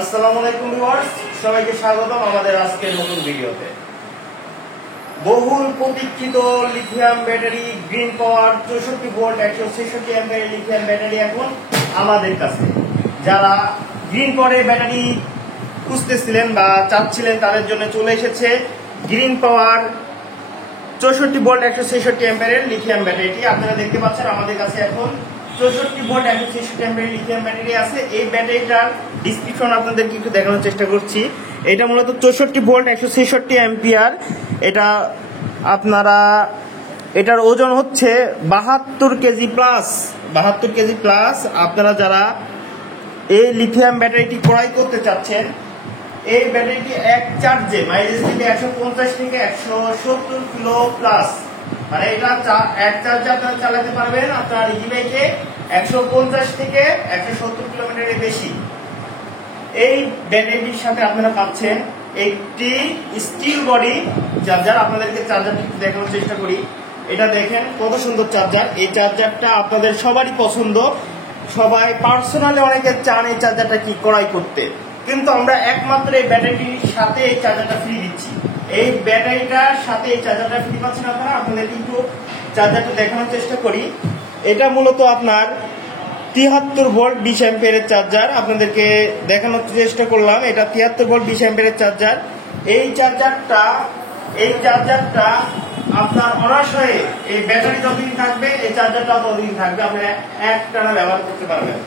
আসসালামু আলাইকুম ভিউয়ার্স, সবাইকে স্বাগতম আমাদের আজকের নতুন ভিডিওতে। বহুল প্রতীক্ষিত lithium battery green power 64 volt 166 অ্যাম্পিয়ারের লিথিয়াম ব্যাটারি এখন আমাদের কাছে। যারা গ্রিন পাওয়ারের ব্যাটারি খুঁজতেছিলেন বা চাচ্ছিলেন তাদের জন্য চলে এসেছে গ্রিন পাওয়ার 64 ভোল্ট 166 অ্যাম্পিয়ারের লিথিয়াম ব্যাটারিটি। আপনারা দেখতে পাচ্ছেন আমাদের কাছে এখন 64 ভোল্ট 166 অ্যাম্পিয়ারের লিথিয়াম ব্যাটারি আছে। এই ব্যাটারিটার ডিসক্রিপশন আপনাদেরকে একটু দেখানোর চেষ্টা করছি। এটা মূলত 64 ভোল্ট 166 অ্যাম্পিয়ার। এটা আপনারা এটার ওজন হচ্ছে 72 কেজি প্লাস। 72 KG plus. আপনারা যারা এই লিথিয়াম ব্যাটারিটি ক্রয় করতে চাচ্ছেন, এই ব্যাটারিটি এক চার্জে মাইলেজ দিবে 150 থেকে 170 কিলো প্লাস। মানে এটা এক চার্জে আপনারা চালাতে পারবেন আপনার ই বাইকে 150 থেকে 170 কিলোমিটারের বেশি। এই ব্যাটারিটির সাথে আপনারা পাচ্ছেন একটি স্টিল বডি চার্জার। আপনাদেরকে চার্জারটি দেখানোর চেষ্টা করি। এটা দেখেন কত সুন্দর চার্জার। এই চার্জারটা আপনাদের সবারই পছন্দ, সবাই পার্সোনালি অনেকে চান এই চার্জারটা কি ক্রয় করতে, কিন্তু আমরা একমাত্র এই ব্যাটারিটির সাথে এই চার্জারটা ফ্রি দিচ্ছি। এই ব্যাটারিটার সাথে এই চার্জারটা ফ্রি পাচ্ছেন আপনারা। আপনাদের কিন্তু চার্জারটা দেখানোর চেষ্টা করি। এটা মূলত আপনার 73 ভোল্ট 20 অ্যাম্পিয়ারের চার্জার। আপনাদেরকে দেখানোর চেষ্টা করলাম। এটা 73 ভোল্ট 20 অ্যাম্পিয়ারের চার্জার। এই চার্জারটা আপনার অনার্স হয়ে এই ব্যাটারি যতদিন থাকবে এই চার্জারটা ততদিন থাকবে, আপনারা একটানা ব্যবহার করতে পারবেন।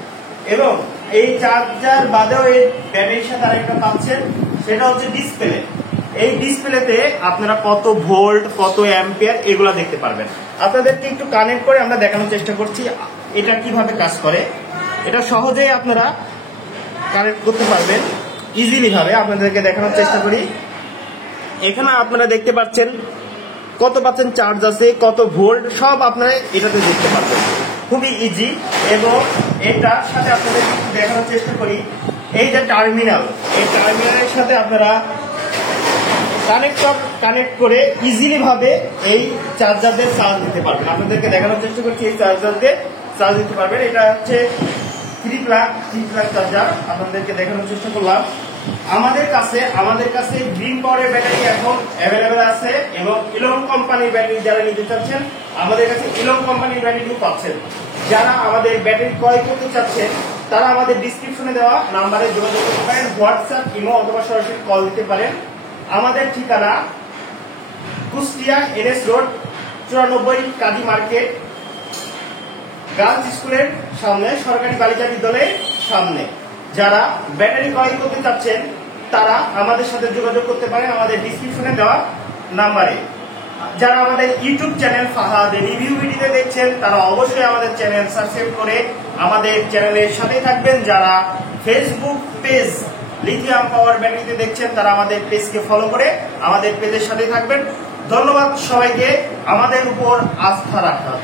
এবং এই চার্জার বাদেও এই ব্যাটারির সাথে আরেকটা পাচ্ছেন, সেটা হচ্ছে ডিসপ্লে। এই ডিসপ্লেতে আপনারা কত ভোল্ট কত অ্যাম্পিয়ার এগুলো দেখতে পারবেন। আপনাদেরকে একটু কানেক্ট করে আমরা দেখানোর চেষ্টা করছি এটা কিভাবে কাজ করে। এটা সহজেই আপনারা কানেক্ট করতে পারবেন ইজিলি ভাবে। আপনাদেরকে দেখানোর চেষ্টা করি। এখানে আপনারা দেখতে পাচ্ছেন কত পাচ্ছেন চার্জ আছে, কত ভোল্ট, সব আপনারা এটাতে দেখতে পাচ্ছেন খুবই ইজি। এবং এটার সাথে আপনাদের দেখানোর চেষ্টা করি এই যে টার্মিনাল, এই টার্মিনালের সাথে আপনারা কানেক্ট করে ইজিলি ভাবে এই চার্জারদের চার্জ দিতে পারবেন। আপনাদেরকে দেখানোর চেষ্টা করছি এই চার্জারদের চার্জ দিতে পারবেন। এটা হচ্ছে 3 প্লাগ চার্জার। আপনাদেরকে দেখানোর চেষ্টা করলাম। আমাদের কাছে গ্রিন পাওয়ারের ব্যাটারি এখন অ্যাভেলেবেল আছে এবং ইলং কোম্পানির ব্যাটারি যারা নিতে চাচ্ছেন আমাদের কাছে ইলং কোম্পানির ব্যাটারিও পাচ্ছেন। যারা আমাদের ব্যাটারি ক্রয় করতে চাচ্ছেন তারা আমাদের ডিসক্রিপশনে দেওয়া নাম্বারে যোগাযোগ করতে পারেন, হোয়াটসঅ্যাপ, ইমো অথবা সরাসরি কল দিতে পারেন। আমাদের ঠিকানা কুষ্টিয়া NS রোড 94 কাজী মার্কেট, গার্লস স্কুলের সামনে, সরকারি বালিকা বিদ্যালয়ের সামনে। যারা ব্যাটারি ক্রয় করতে চাচ্ছেন তারা আমাদের সাথে যোগাযোগ করতে পারেন আমাদের ডিসক্রিপশনে দেওয়া নাম্বারে। যারা আমাদের ইউটিউব চ্যানেল ফাহাদ রিভিউ ভিডিওতে দেখছেন তারা অবশ্যই আমাদের চ্যানেল সাবস্ক্রাইব করে আমাদের চ্যানেলের সাথেই থাকবেন। যারা ফেসবুক পেজ লিথিয়াম পাওয়ার ব্যাটারিতে দেখছেন তারা আমাদের পেজকে ফলো করে আমাদের পেজের সাথে থাকবেন। ধন্যবাদ সবাইকে আমাদের উপর আস্থা রাখার।